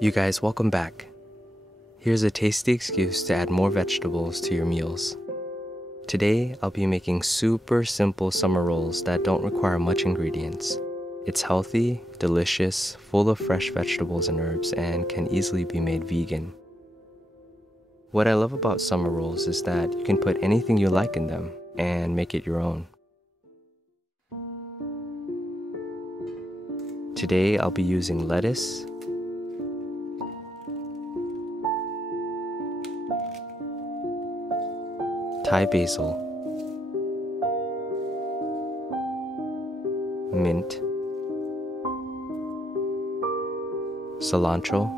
You guys, welcome back. Here's a tasty excuse to add more vegetables to your meals. Today, I'll be making super simple summer rolls that don't require much ingredients. It's healthy, delicious, full of fresh vegetables and herbs, and can easily be made vegan. What I love about summer rolls is that you can put anything you like in them and make it your own. Today, I'll be using lettuce, Thai basil, mint, cilantro,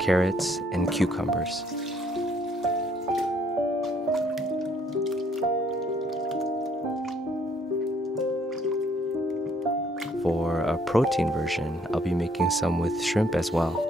carrots, and cucumbers. For a protein version, I'll be making some with shrimp as well.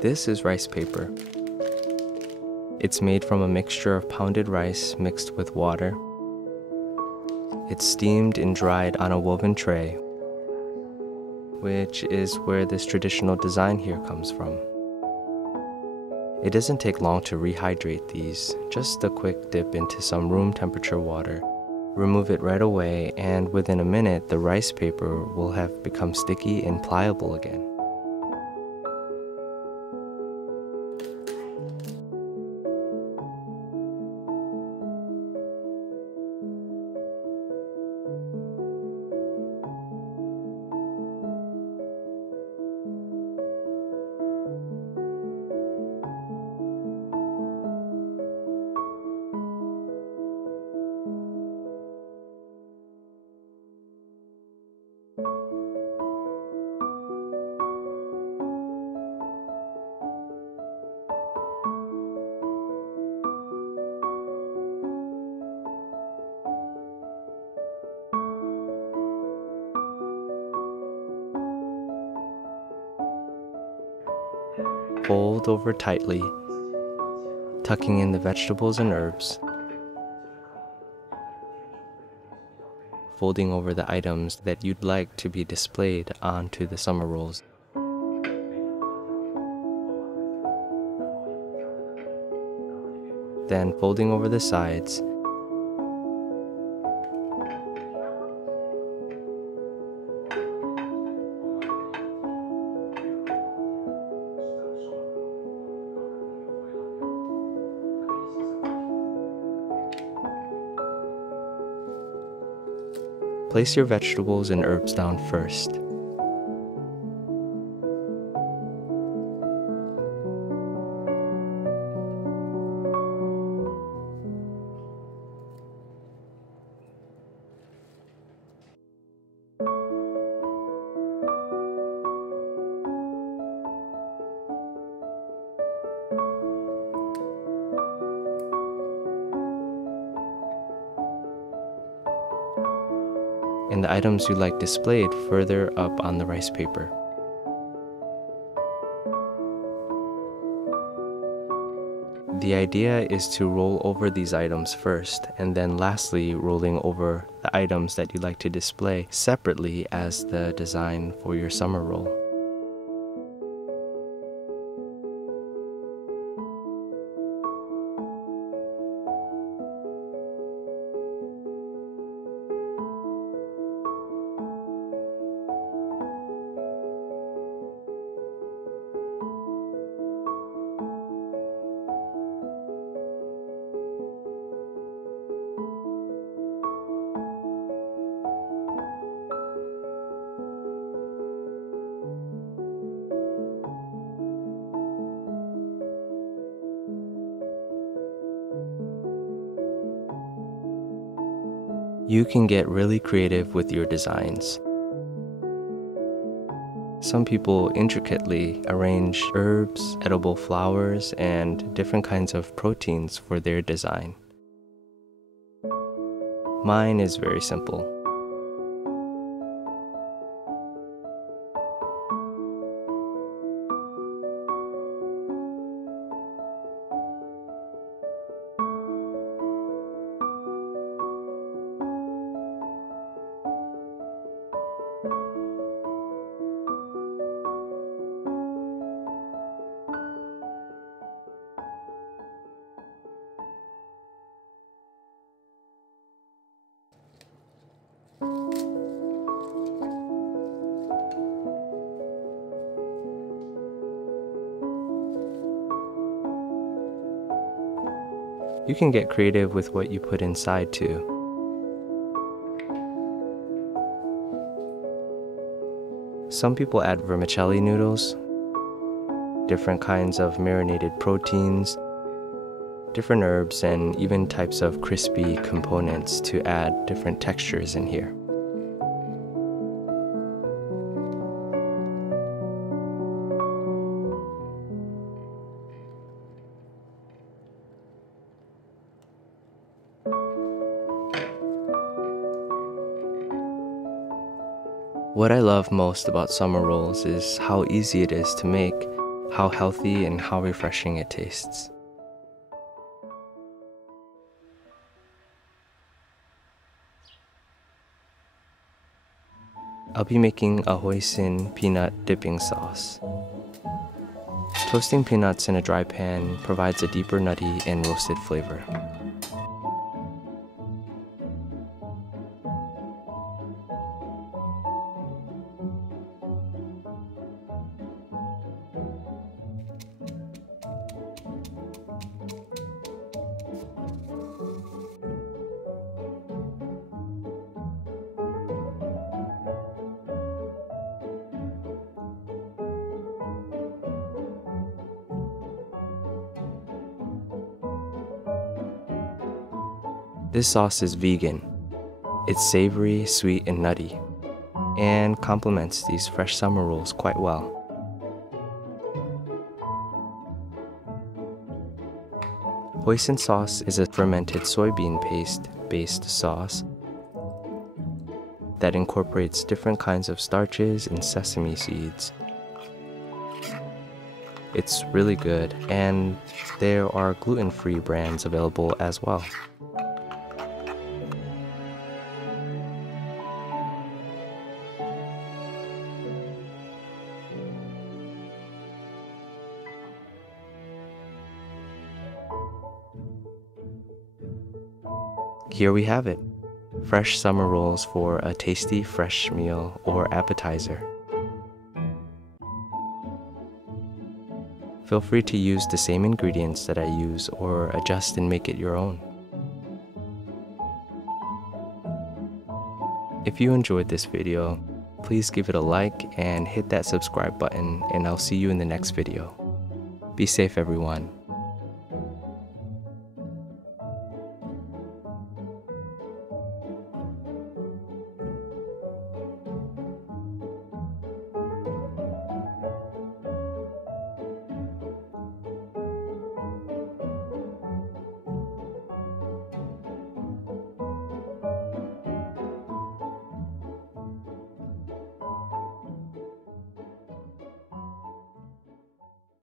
This is rice paper. It's made from a mixture of pounded rice mixed with water. It's steamed and dried on a woven tray, which is where this traditional design here comes from. It doesn't take long to rehydrate these, just a quick dip into some room temperature water. Remove it right away, and within a minute, the rice paper will have become sticky and pliable again. Fold over tightly, tucking in the vegetables and herbs, folding over the items that you'd like to be displayed onto the summer rolls. Then folding over the sides, place your vegetables and herbs down first. And the items you like displayed further up on the rice paper. The idea is to roll over these items first, and then lastly rolling over the items that you'd like to display separately as the design for your summer roll. You can get really creative with your designs. Some people intricately arrange herbs, edible flowers, and different kinds of proteins for their design. Mine is very simple. You can get creative with what you put inside too. Some people add vermicelli noodles, different kinds of marinated proteins, different herbs, and even types of crispy components to add different textures in here. What I love most about summer rolls is how easy it is to make, how healthy and how refreshing it tastes. I'll be making a hoisin peanut dipping sauce. Toasting peanuts in a dry pan provides a deeper nutty and roasted flavor. This sauce is vegan. It's savory, sweet, and nutty, and complements these fresh summer rolls quite well. Hoisin sauce is a fermented soybean paste-based sauce that incorporates different kinds of starches and sesame seeds. It's really good, and there are gluten-free brands available as well. Here we have it, fresh summer rolls for a tasty fresh meal or appetizer. Feel free to use the same ingredients that I use or adjust and make it your own. If you enjoyed this video, please give it a like and hit that subscribe button, and I'll see you in the next video. Be safe, everyone.